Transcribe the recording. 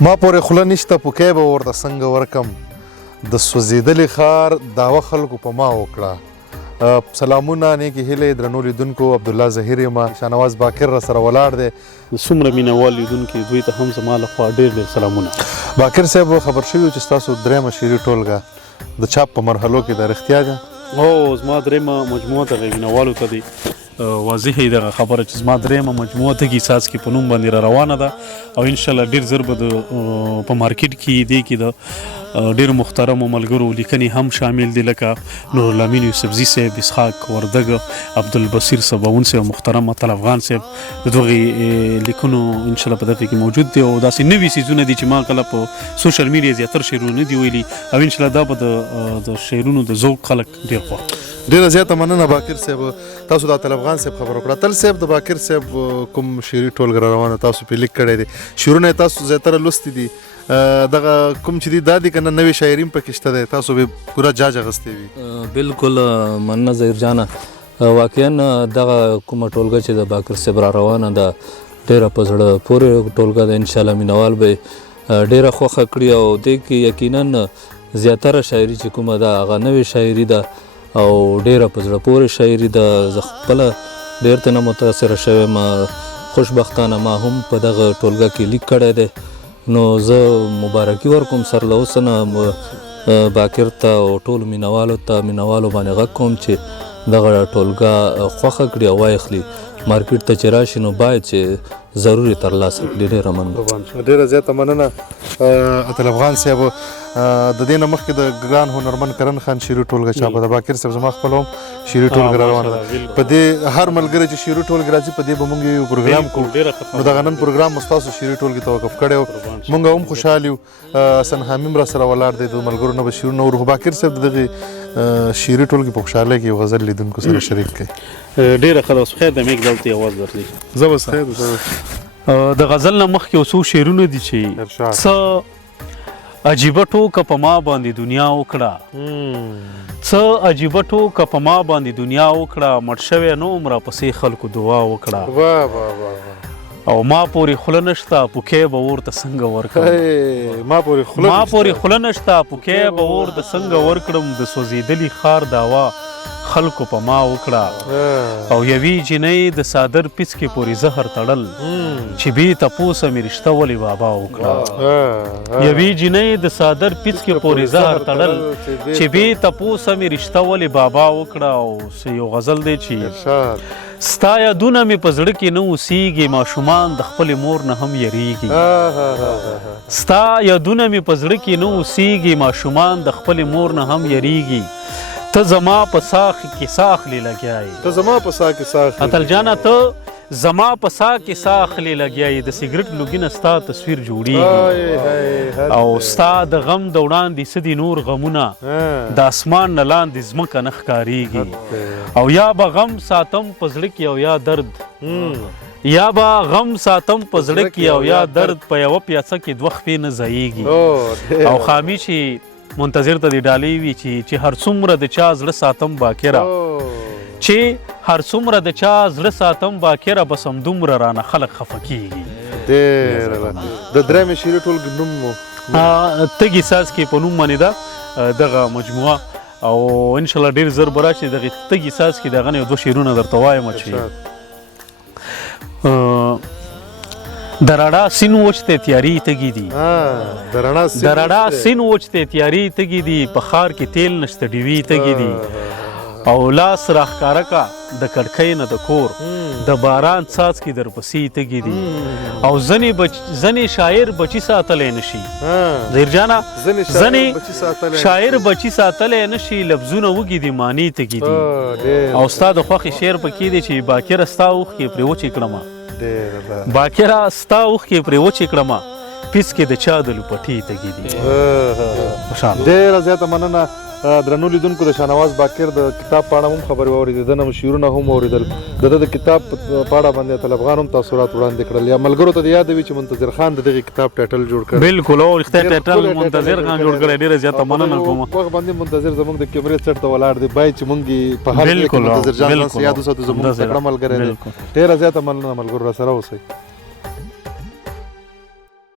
ما پورې خوله نشته پوکی به ورته څنګه ورکم د سوځېدلي ښار دعوه خلکو په ما وکړه. سلامونه نیکې هیلې درنو لیدونکو، عبدالله ظهیر یم. شاهنواز باقر راسره ولاړ دی. څومره مینهوال لیدونکي دوی ته هم زما لخوا ډېر ډېر سلامونه. باقر صاحب خبر شوي چې ستاسو درېیمه شعري ټولګه د چاپ په مرحلو کې ده، رښتیا ده؟ او زما درېیمه مجموعه دغه مینهوالو ته دی واضح دغه خبره چې زما درېیمه مجموعه تږي څاڅکي په نوم باندې را روانه ده او انشاءالله ډېر ژر به په مارکیټ کې دې کې د ډېرو محترمو ملګرو لیکنې هم شامل دي، لکه نورالامین یوسفزي صاحب، اسحاق وردګ، عبدالبصیر صباون صاحب، محترم مطل افغان صاحب، د دغې لیکنو انشاءالله په دغه کې موجود دي او داسې نوي څیزونه دي چې ما کله په سوشل میډیا زیاتر شعرونه نه دي ویلي او انشاءالله دا به د شعرونو د ذوق خلک ډېر خوښ. ډېره زیاته مننه باقر صاحب. تاسو د اتل افغان صاحب خبر وکړه. اتل صاحب د باقر صاحب کوم شعري ټولګه را روانه تاسو پرې لیک کړی دی، شعرونه یې تاسو زیاتره لوستي دي، دغه کوم چې دي دا دي که نه نوې شاعري هم پکې شته دی، تاسو به پوره جاج اخیستی وي؟ بالکل مننه ظهیر جانه. واقعا دغه کومه ټولګه چې د باقر صاحب را روانه ده ډېره په زړه پورې ټولګه ده. انشاءالله مینهوال به ډېره خوښه کړي او دې کې یقینا زیاتره شاعري چې کومه ده هغه نوې شاعري ده او ډېره په زړه پورې شاعري ده. زه خپله ډېر ترنه متاثره شوی ما، خوشبختانه ما هم په دغه ټولګه کې لیک کړی دی. نو زه مبارکي ورکوم سر له اوسه نه باقر ته او ټولو مینهوالو باندې غږ کوم چې دغه ټولګه خوښه کړي او وایخلي، مارکیټ ته چې راشي نو باید چې ضروري ترلاسه کړي. ډېره مننه. ډېره زیاته مننه اتل افغان صاحب. د دې نه مخکې د ګران هنرمند کرن خان شعري ټولګه چاپه ده. باقر صاحب زما خپله هم شعري ټولګه را روانه ده. په دې هر ملګری چې شعري ټولګه راځي په دې به مونږ یو پروګرام کوو. نو دغه نن پروګرام مو ستاسو شعري ټولګې ته وقف کړی و. مونږ هم خوشحال یو. حسن حامیم را سره ولاړ دی، د ملګرو نه به شعرونه اورو. باقر صاحب د دغې شعري ټولګې په خوشحالۍ کې یو غزل لیدونکو سره شریک کړئ. ډېره ښه ده. اوس خیر د میک دلته اواز درلی زه بس خیر د غزل نه مخکې یو څو شعرونه دي چې څه عجیبه ټوکه په ما باندې دنیا وکړه، څه عجیبه ټوکه په ما باندې دنیا وکړه، مړ شوی نوم را پسې خلکو دعا وکړه او ما پورې خوله نشته پوکی به ورته څنګه ورکړم، ما پورې خوله نشته پوکی به ورته څنګه ورکړم، د سوځېدلي ښار دعوا خلکو په ما وکړه او یوې جنۍ د صادر پیڅکې پورې زهر تړل چې بې تپوسه مې رشته ولې بابا وکړه، یوې جنۍ د صادر پیڅکې پورې زهر تړل چې بې تپوسه مې رشته ولې بابا وکړه. او یو غزل دی چې ستا یادونه مې په زړه کې نه اوسېږي، ماشومان د خپلې مور نه هم یریږي، ستا یادونه مې په زړه کې نه اوسېږي، ماشومان د خپلې مور نه هم یریږي، ته زما په ساخ کې ساخلې لګیایې، ته زما په سا کې ساخلې اتل جانه ته زما په سا کې ساخلې لګیایې، د سګرټ لوګي نه ستا تصویر جوړېږي او ستا د غم د وړاندې څه دي نور غمونه، د اسمان نه لاندې ځمکه نه ښکارېږي او یا به غم ساتم په زړه کې او یا درد، یا به غم ساتم په زړه کې او یا درد، په یوه پیاڅه کې دوه خپې نه ځایېږي او خامي چې منتظر ته د ډالۍ وي چې هر څومره د چا زړه ساتم باکره، چې هر څومره د چا زړه ساتم باکره، بس همدومره رانه خلک خفه کېږي. د درېیمې شعري ټولګې نوم مو تږي څاڅکي په نوم باندې ده دغه مجموعه او انشاءالله ډېر ژر به راشي. دغې تږي څاڅکي د هغه نه یو دوه شعرونه درته وایم چې د رڼا سیند وچ ته تیارې تږي دي، د رڼا سیند وچ ته تیارې تږي دي، په ښار کې تیل نشته ډیوې تږي دي او لاس راښکاره که د کړکۍ نه د کور، د باران څاڅکي درپسې تږي دي او ځنې شاعر بچي ساتلی نشي، ظهیر جانه ځنې شاعر بچي ساتلی نشي، لفظونه وږي دي معنی تږي دي او ستا د خوښې شعر پکې دی چې باکره ستا اوښکې پرې وچې کړمه، باکره ستا اوښکې پرې وچې کړمه، پیڅکې د چا د لوپټې تږي دي. ډېره زیاته مننه درنو لیدونکو. د شاهنواز باقر د کتاب په اړه هم خبرې واورېدې، د نه شعرونه هم واورېدل، د ده د کتاب په اړه باندې اتل افغان هم تاثرات وړاندې کړل. یا ملګرو ته د یاد وي چې منتظر خان د دغې کتاب ټایټل جوړ کړی. بالکل او رښتیا ټایټل منتظر خان جوړ کړی. ډېره زیاته مننه کوم. وخت باندې منتظر زموږ د کیمرې څټ ته ولاړ دی، باید چې مونږ په هر ځای کې منتظر جان ځان یاد وساتو، زموږ تکړه ملګری دی. ډېره زیاته مننه ملګرو، راسره اوسئ.